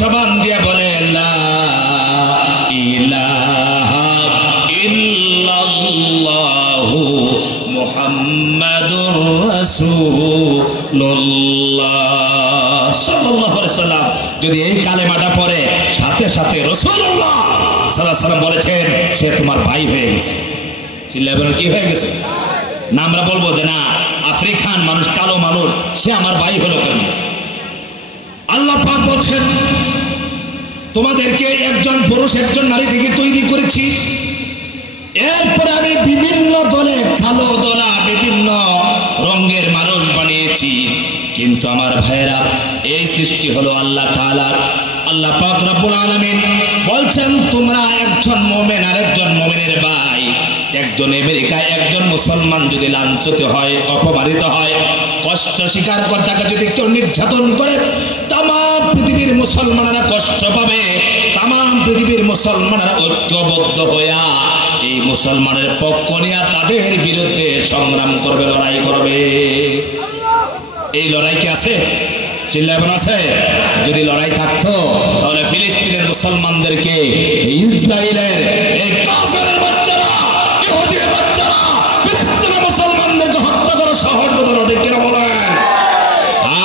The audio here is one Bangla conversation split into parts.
জবান দিয়ে বলে লা ইলাহা ইল্লাল্লাহু মুহাম্মাদুর রাসূলুল্লাহ সাল্লাল্লাহু আলাইহি ওয়াসাল্লাম যদি এই কালেমাটা পড়ে সাথে সাথে রাসূলুল্লাহ সাল্লাল্লাহু আলাইহি ওয়াসাল্লাম বলেছেন সে তোমার ভাই হয়ে গেছে। চিল্লায় বলেন কি হয়ে গেছে? না আমরা বলবো যে না আফ্রিকান মানুষ, কালো মানুষ, সে আমার ভাই হলো কেন? আল্লাহ পাক বলেন তোমাদেরকে একজন পুরুষ একজন নারী থেকে তৈরি করেছি, এরপরে আমি বিভিন্ন দলে কালো দলা বিভিন্ন রঙের মানুষ বানিয়েছি, কিন্তু আমার ভাইয়েরা এই সৃষ্টি হলো আল্লাহ তাআলার। আল্লাহ পাক রব্বুল আলামিন বলছেন তোমরা একজন মুমিন আর একজন মুমিনের ভাই। একজন আমেরিকায় একজন মুসলমান যদি লাঞ্ছিত হয়, অপমানিত হয়, কষ্ট স্বীকার করে তাকে যদি কেউ নির্যাতন করে, তাম পৃথিবীর মুসলমানেরা কষ্ট পাবে। তাম পৃথিবীর মুসলমানেরা ঐক্যবদ্ধ হইয়া এই মুসলমানের পক্ষ নিয়ে তাদের বিরুদ্ধে সংগ্রাম করবে, লড়াই করবে। এই লড়াই কি আছে? চিল্লাবেন আছে? যদি লড়াই থাকতো তাহলে ফিলিস্তিনের মুসলমানদেরকে ইসরায়েলের এই কাফেরের বাচ্চারা, ইহুদি বাচ্চারা ফিলিস্তিনের মুসলমানদেরকে হত্যা করা সহজ হতো ঠিক কিনা বলেন?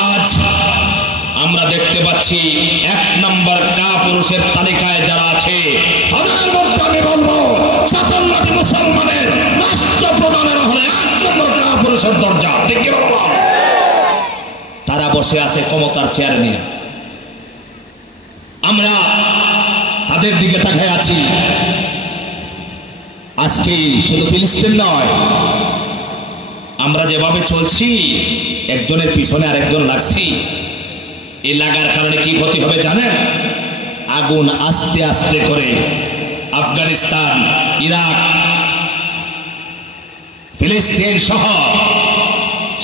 আজ আমরা দেখতে পাচ্ছি এক নম্বর কাপুরুষের তালিকায় যারা আছে তাদের মধ্যে আমি বলবো 57টি মুসলমানের রাষ্ট্র প্রধানের হলে এক নম্বর কাপুরুষের দরজা ঠিক কিনা বলেন? তারা বসে আছে ক্ষমতার চেয়ার নিয়ে, আমরা তাদের দিকে তাকায় আছি। আজকে শুধু ফিলিস্তিন নয়, আমরা যেভাবে চলছি একজনের পিছনে আরেকজন লাগছি। এই লাগার কারণে কি ক্ষতি হবে জানেন? আগুন আস্তে আস্তে করে আফগানিস্তান, ইরাক, ফিলিস্তিন সহ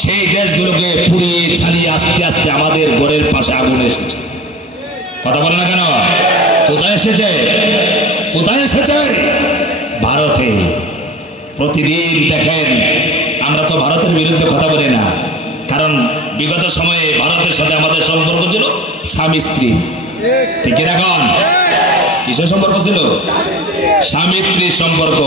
সেই দেশগুলোকে পুড়িয়ে ছাড়িয়ে আস্তে আস্তে আমাদের ঘরের পাশে আগুন এসেছে। কথা বলে না কেন? কোথায় এসেছে? কোথায় এসেছে? ভারতে। প্রতিদিন দেখেন, আমরা তো ভারতের বিরুদ্ধে কথা বলি না, কারণ বিগত সময়ে ভারতের সাথে আমাদের সম্পর্ক ছিল স্বামী স্ত্রী, ঠিক এখন কিসের সম্পর্ক ছিল? স্বামী স্ত্রীর সম্পর্ক।